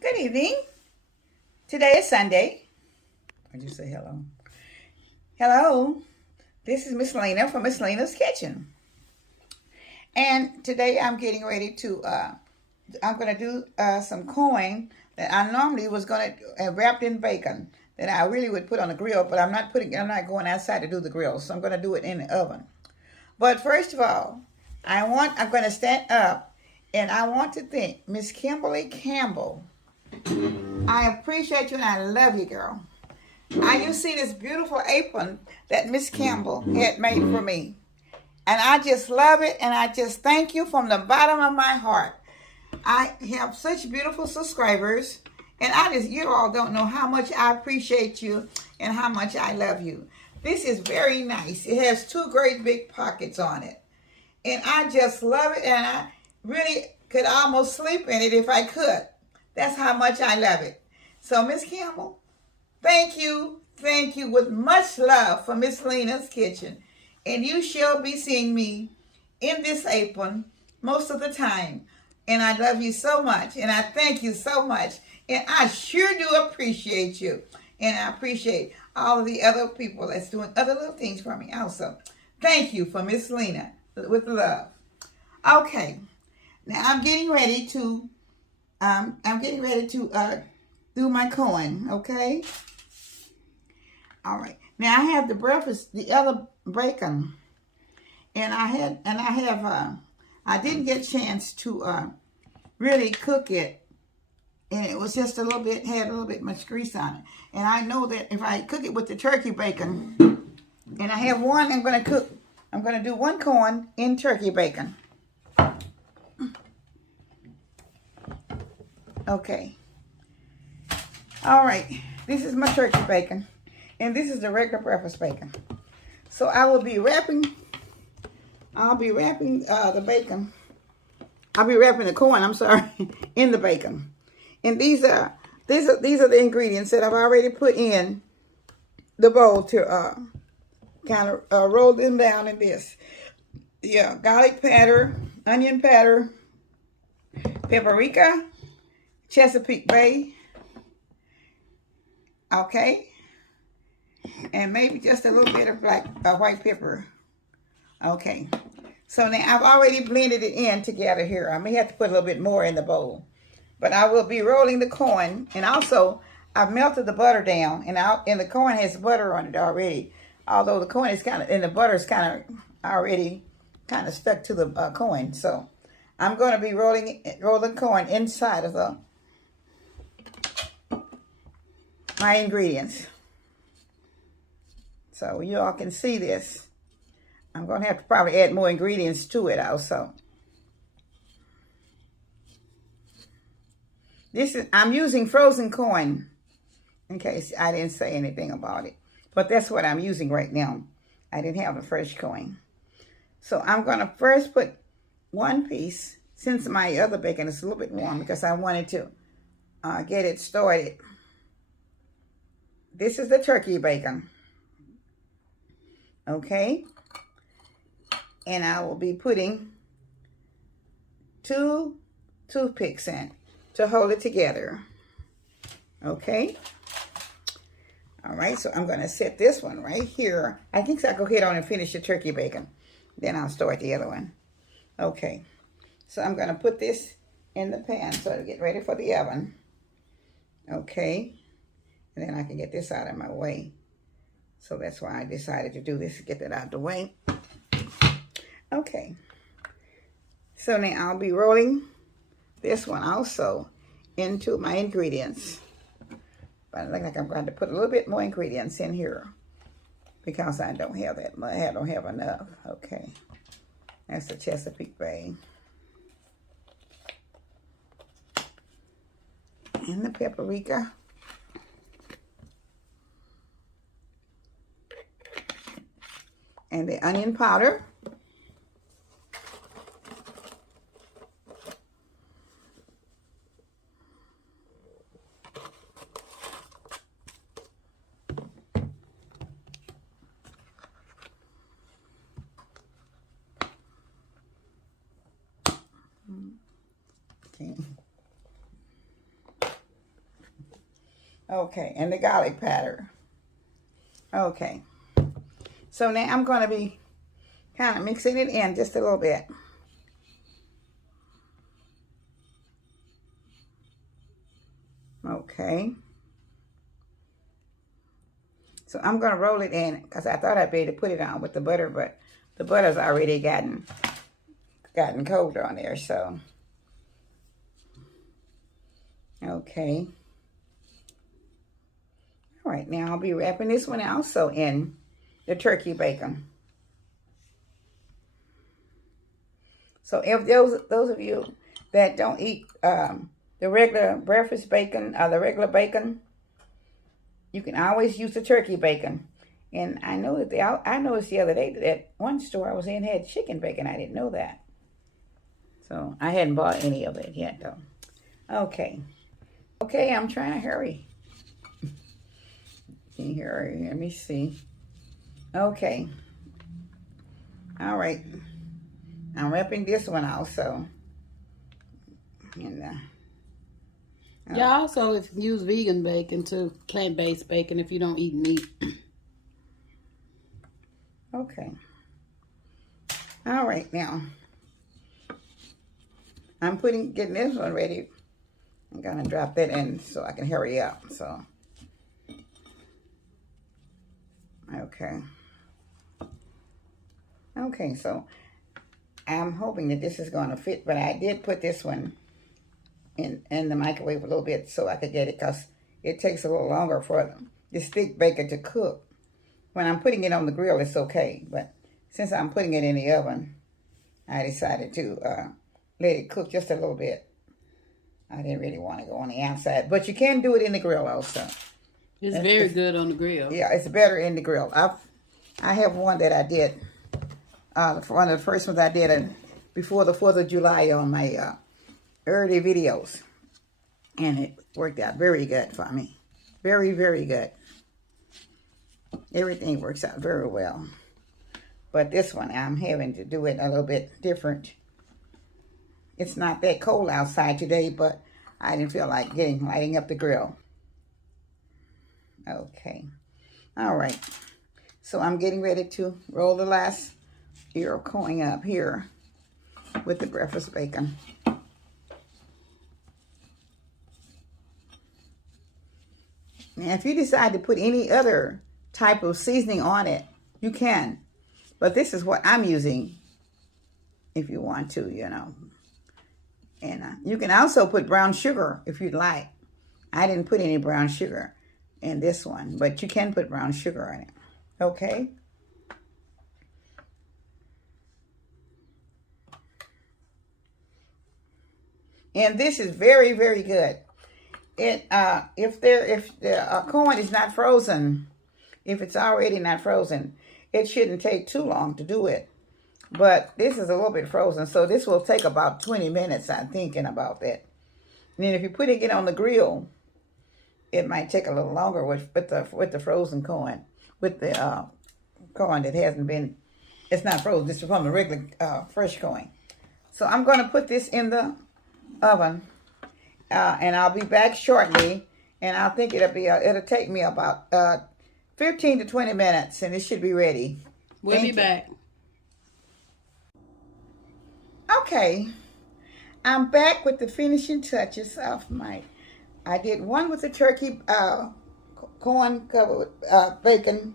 Good evening. Today is Sunday. Why'd you say hello? Hello. This is Miss Lena from Miss Lena's Kitchen. And today I'm getting ready to, I'm going to do some corn that I normally was going to wrapped in bacon that I really would put on the grill, but I'm not going outside to do the grill, so I'm going to do it in the oven. But first of all, I'm going to stand up and I want to thank Miss Kimberly Campbell. I appreciate you and I love you, girl. You see this beautiful apron that Miss Campbell had made for me. And I just love it and I just thank you from the bottom of my heart. I have such beautiful subscribers and you all don't know how much I appreciate you and how much I love you. This is very nice. It has two great big pockets on it. And I just love it and I really could almost sleep in it if I could. That's how much I love it. So, Miss Campbell, thank you with much love for Miss Lena's Kitchen. And you shall be seeing me in this apron most of the time. And I love you so much. And I thank you so much. And I sure do appreciate you. And I appreciate all of the other people that's doing other little things for me also. Thank you for Miss Lena with love. Okay. Now I'm getting ready to do my corn, okay? All right. Now I have the other bacon, and I didn't get a chance to really cook it, and it was just had a little bit much grease on it. And I know that if I cook it with the turkey bacon, and I have one, I'm going to do one corn in turkey bacon. Okay. All right. This is my turkey bacon. And this is the regular breakfast bacon. So I'll be wrapping the bacon. I'll be wrapping the corn, I'm sorry, in the bacon. And these are the ingredients that I've already put in the bowl to kind of roll them down in this. Yeah, garlic powder, onion powder, paprika, Chesapeake Bay, okay, and maybe just a little bit of white pepper, okay. So now I've already blended it in together here. I may have to put a little bit more in the bowl, but I will be rolling the corn, and also I've melted the butter down, and the corn has butter on it already. Although the corn is the butter is kind of already stuck to the corn, so I'm going to be rolling corn inside of my ingredients. So you all can see this. I'm going to have to probably add more ingredients to it also. I'm using frozen corn in case I didn't say anything about it. But that's what I'm using right now. I didn't have the fresh corn. So I'm going to first put one piece, since my other bacon is a little bit warm because I wanted to get it started. This is the turkey bacon. Okay. And I will be putting 2 toothpicks in to hold it together. Okay. All right. So I'm going to set this one right here. I think I'll go ahead on and finish the turkey bacon. Then I'll start the other one. Okay. So I'm going to put this in the pan so to get ready for the oven. Okay. And then I can get this out of my way. So that's why I decided to do this, to get that out of the way. Okay. So now I'll be rolling this one also into my ingredients. But I look like I'm going to put a little bit more ingredients in here because I don't have that much. I don't have enough. Okay. That's the Chesapeake Bay. And the paprika. And the onion powder. Okay. Okay, and the garlic powder. Okay. So now I'm going to be kind of mixing it in just a little bit. Okay. So I'm going to roll it in because I thought I'd be able to put it on with the butter, but the butter's already gotten cold on there, so. Okay. All right, now I'll be wrapping this one also in the turkey bacon. So if those of you that don't eat the regular breakfast bacon or the regular bacon, you can always use the turkey bacon. And I know that I noticed the other day that one store I was in had chicken bacon. I didn't know that. So I hadn't bought any of it yet though. Okay. Okay, I'm trying to hurry. Can you hear? Let me see. Okay. All right. I'm wrapping this one also. And yeah, also if you use vegan bacon too, plant-based bacon if you don't eat meat. Okay. All right, now I'm getting this one ready. I'm gonna drop that in so I can hurry up. So, okay. Okay, so I'm hoping that this is gonna fit, but I did put this one in the microwave a little bit so I could get it because it takes a little longer for this thick bacon to cook. When I'm putting it on the grill, it's okay, but since I'm putting it in the oven, I decided to let it cook just a little bit. I didn't really want to go on the outside, but you can do it in the grill also. It's very good on the grill. Yeah, it's better in the grill. I have one that I did, one of the first ones I did before the 4th of July on my early videos, and it worked out very good for me. Very, very good. Everything works out very well. But this one, I'm having to do it a little bit different. It's not that cold outside today, but I didn't feel like lighting up the grill. Okay. All right. So I'm getting ready to roll the last ear of coin up here with the breakfast bacon. Now, if you decide to put any other type of seasoning on it, you can. But this is what I'm using if you want to, you know. And you can also put brown sugar if you'd like. I didn't put any brown sugar in this one, but you can put brown sugar in it. Okay? And this is very, very good. If the corn is not frozen, if it's already not frozen, it shouldn't take too long to do it. But this is a little bit frozen, so this will take about 20 minutes, I'm thinking about that. And then if you're putting it on the grill, it might take a little longer with the frozen corn, with the corn that hasn't been, it's not frozen, this is from the regular fresh corn. So I'm going to put this in the oven, and I'll be back shortly, and I think it'll take me about 15 to 20 minutes, and it should be ready. We'll be back. Okay, I'm back with the finishing touches of I did one with the turkey corn covered bacon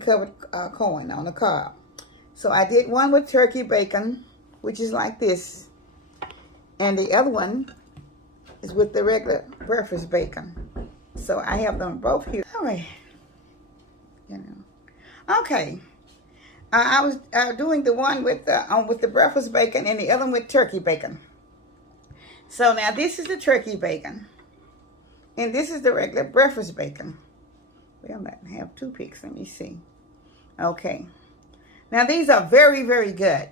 covered corn on the cob. So I did one with turkey bacon, which is like this, and the other one is with the regular breakfast bacon. So I have them both here. All right, you know. Okay. I was doing the one with the breakfast bacon and the other one with turkey bacon. So now this is the turkey bacon, and this is the regular breakfast bacon. Well, I have two picks. Let me see. Okay. Now these are very, very good.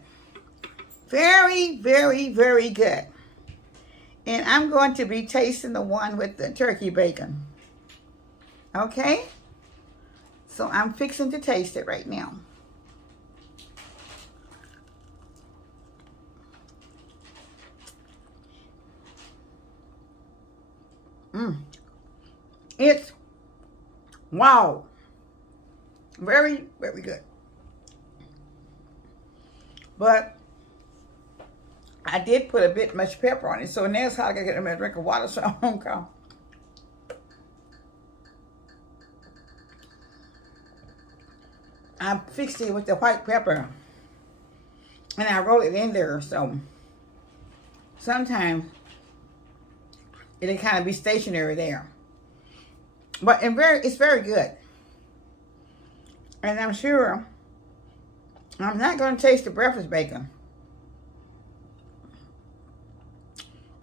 Very, very, very good. And I'm going to be tasting the one with the turkey bacon. Okay? So I'm fixing to taste it right now. It's, wow, very, very good. But I did put a bit much pepper on it, so now it's hard to get a drink of water, so I won't go. I fixed it with the white pepper, and I roll it in there, so sometimes it'll kind of be stationary there. But it's very good. And I'm sure I'm not going to taste the breakfast bacon.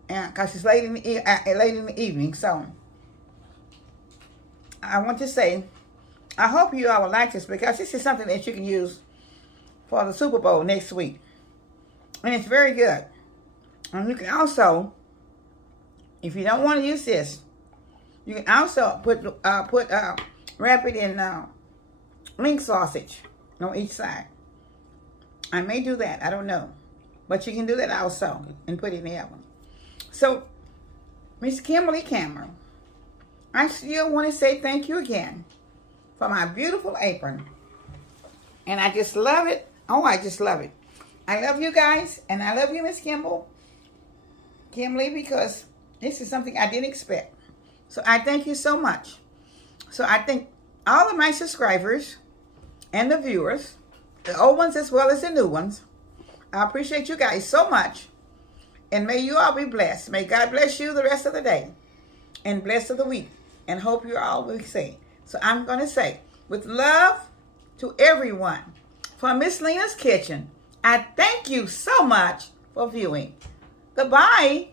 And because it's late in the evening, so I want to say, I hope you all will like this, because this is something that you can use for the Super Bowl next week. And it's very good. And you can also, if you don't want to use this, you can also wrap it in link sausage on each side. I may do that, I don't know. But you can do that also and put it in the oven. So, Miss Kimberly Cameron, I still want to say thank you again for my beautiful apron. And I just love it. Oh, I just love it. I love you guys, and I love you, Miss Kimberly, because this is something I didn't expect. So I thank you so much. So I thank all of my subscribers and the viewers, the old ones as well as the new ones. I appreciate you guys so much. And may you all be blessed. May God bless you the rest of the day and bless of the week. And hope you all will be safe. So I'm going to say, with love to everyone, from Miss Lena's Kitchen, I thank you so much for viewing. Goodbye.